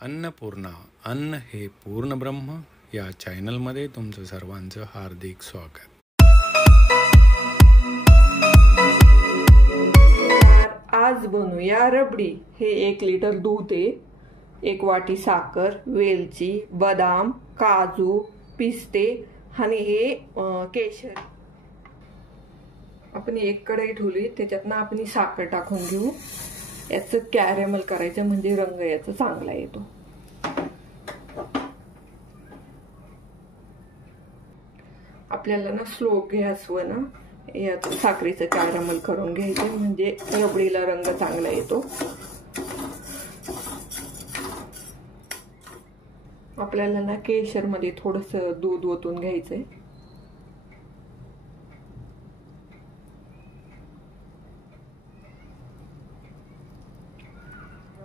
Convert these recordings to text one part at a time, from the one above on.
अन्नपूर्णा अन्न हे पूर्ण ब्रह्म या चॅनलमध्ये तुमचं सर्वांचं हार्दिक स्वागत। आज बनवूया रबडी। हे 1 लिटर दूध आहे, 1 वाटी साखर, वेलची, बदाम, काजू, पिस्ते आणि हे केशर। आपण एक कढई ठेवली, त्याच्यात आपण साखर टाकून घेऊ। याचं कॅरेमल करायचं म्हणजे रंग याचा चांगला येतो। आपल्याला ना स्लो गॅसवर ना याचं साखरेचं कॅरेमल करून घ्यायचं म्हणजे रबडीला रंग चांगला येतो। आपल्याला ना केशर मध्ये थोडंसं दूध ओतून घ्यायचंय।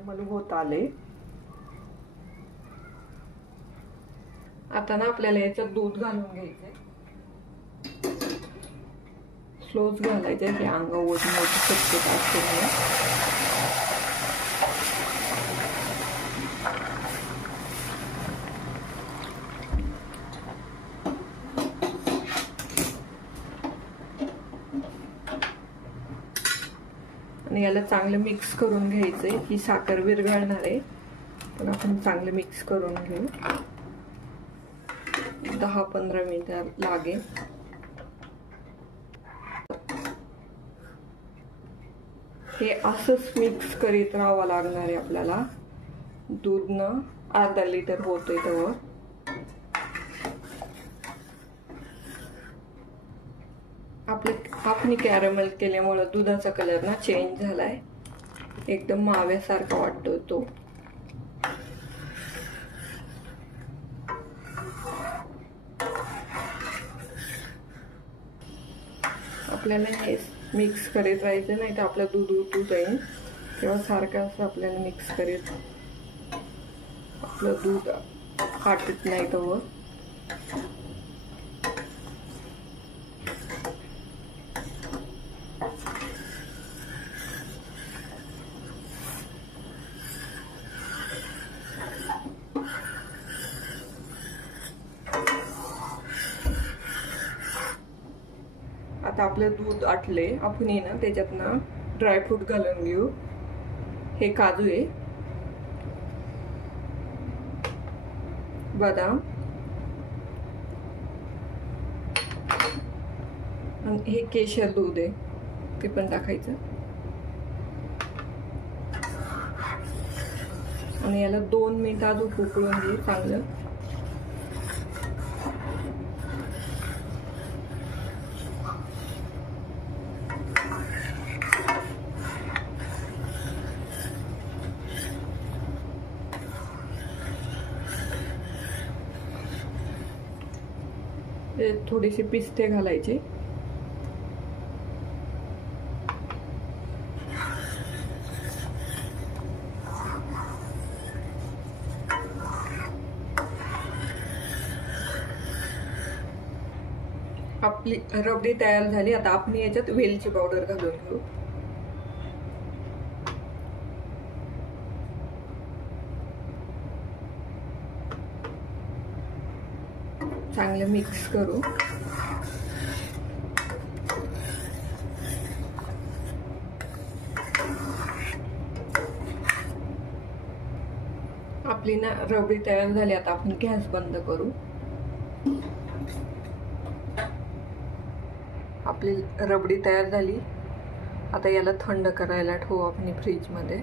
मला होत आले। आता ना आपल्याला याच्यात दूध घालून घ्यायचंय। स्लोच घालायचंय, ते अंगावर मोठी शक्यता असते। आणि याला चांगलं मिक्स करून घ्यायचंय। ही साखर विरघळणार आहे, पण आपण चांगलं मिक्स करून घेऊ। 10-15 मिनिट लागेल। हे असंच मिक्स करीत राहावं लागणार आहे आपल्याला। दूध ना अर्धा लिटर होतंय तेव्हा आपण कॅरेमल केल्यामुळे दुधाचा कलर ना चेंज झालाय, एकदम माव्यासारखा वाटतो तो। आपल्याला हे मिक्स करीत राहायचं, नाही तर आपलं दूध उतू जाईल। तेव्हा सारखं असं आपल्याला मिक्स करीत आपलं दूध फाटत नाही तेव्हा। आता आपलं दूध आटले, आपण ना त्याच्यात ना ड्रायफ्रूट घालून घेऊ। हे काजू आहे, बदाम आणि हे केशर दूध आहे, ते पण टाकायचं। आणि याला 2 मिनिट अजून उकळून घेऊ चांगलं। थोडेसे पिस्ते घालायचे। आपली रबडी तयार झाली। आता आपण याच्यात वेलची पावडर घालून घेऊ। चांगलं मिक्स करू। आपली ना रबडी तयार झाली। आता आपण गॅस बंद करू। आपली रबडी तयार झाली। आता याला थंड करायला ठेवू आपण फ्रीज मध्ये।